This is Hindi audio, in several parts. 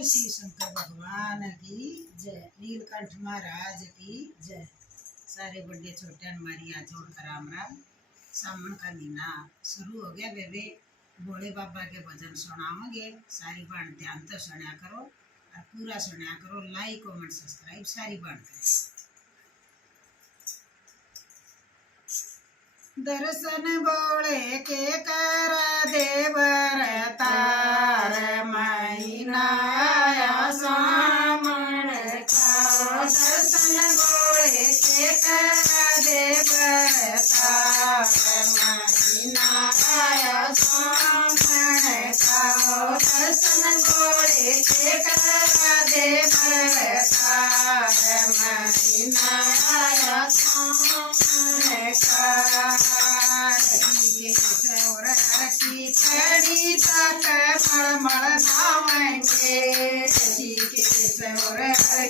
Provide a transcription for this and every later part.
बोल शिव शंकर भगवान की जय। नीलकंठ महाराज की जय। सारे बड़े छोटे हमारी हाथ जोड़ कर राम राम। सावन का महीना शुरू हो गया बेबे। भोले बाबा के भजन सुनाओगे, सारी बाण ध्यान तो सुना करो और पूरा सुना करो। लाइक कमेंट सब्सक्राइब सारी बाण करो। दर्शन बोले के कर देवर तार महीना सामण खाओ। दर्शन बोले के कर देवर तार महीना सामण खाओ। दर्शन बोले के कर देवर तार महीना सामण खाओ। की पड़ी तक मलमल नावेंगे।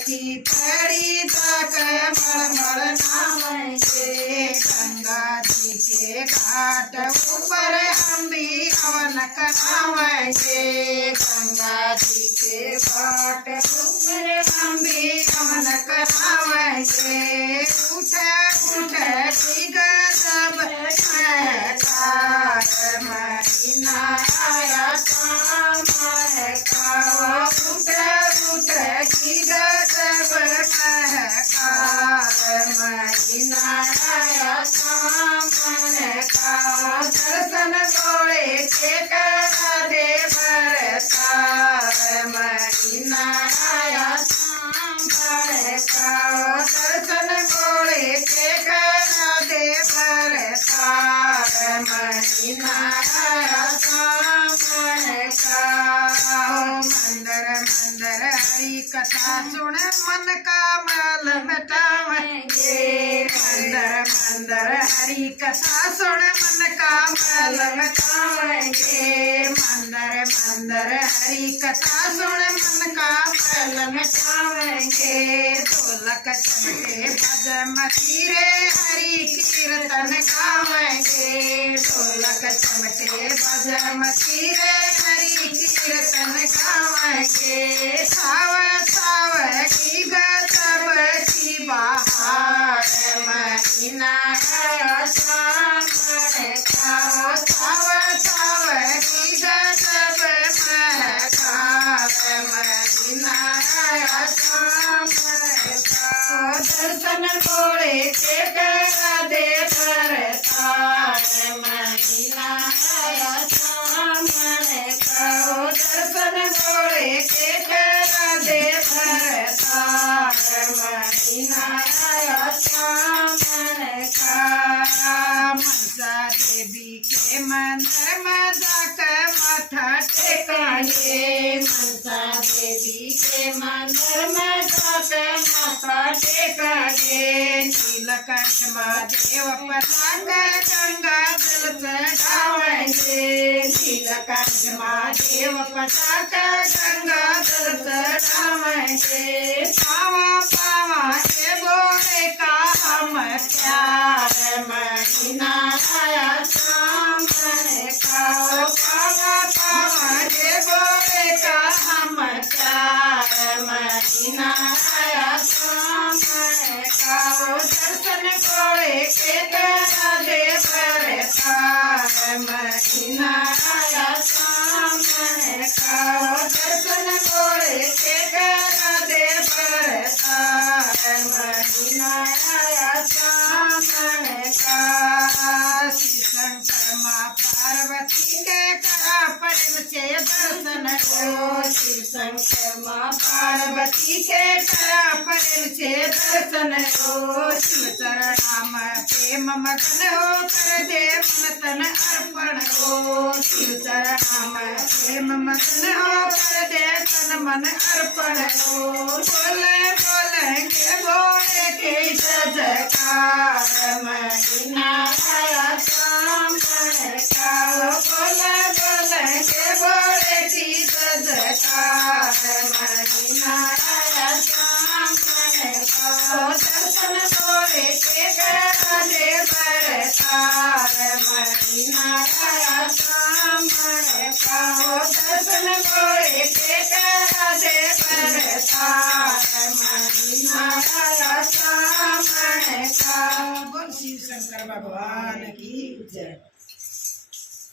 की पड़ी तक मलमल नावेंगे। गंगा जी के घाट ऊपर हम भी हवन करावेंगे। गंगा जी के घाट ऊपर हम भी हवन करावेंगे। उठ उठ सब महीना आया सामण खाओ। उठ उठ सब महीना आया सामण खाओ। दर्शन बोले के कर देवर तार महीना आया सामण खाओ। दर्शन बोले के कर देवर तार महीना आया सामण खाओ। मंदर मंदर हरी कथा सुन मन का मल मिटावेंगे। मंदर मंदर हरी कथा सुन मन का मल मिटावेंगे। मंदर मंदर हरी कथा सुन मन का मल मिटावेंगे। ढोलक चमके भज मतीरे हरि कीर्तन गावेंगे। ढोलक चमके भज मतीरे हरि कीर्तन गावेंगे। साव साव की गजब की बहार महीना सामण खाओ। साव साव की गजब महकार महीना सामण खाओ। दर्शन बोले के कर देवर तार महीना सामण खाओ। दर्शन बोले के कर देवर तार महीना सामण खाओ। मनसा देवी के मंदिर में जाकर माथा टेकांगे। मनसा देवी के मंदिर में जाकर माथा टेकांगे। नीलकंठ महादेव पताका गंगा जल चढ़ावेंगे। नीलकंठ महादेव पताका गंगा जल चढ़ावेंगे। पावा पावा के बोले का हम प्यार महीना आया सामण खाओ। पावा पावा के बोले का हम प्यार महीना आया सामण खाओ। दर्शन बोले के कर देवर तार महीना आया सामण खाओ। दर्शन बोले के कर देवर तार महीना आया सामण खाओ। शिव शंकर माँ पार्वती के करा प्रेम से दर्शन हो। शिव शंकर माँ पार्वती के करा प्रेम से दर्शन हो। शिव चरणाम प्रेम मगन हो कर दे मन तन अर्पण हो। शिव चरणाम प्रेम मगन हो कर दे तन मन अर्पण हो। बोले बोलेंगे बोले के जयकार महीना आया सामण खाओ। बोले बोलेंगे बोले की जयकार महीना आया सामण खाओ। दर्शन बोले के कर देवर तार महीना आया सामण खाओ। दर्शन बोले के कर दे शंकर भगवान की जय।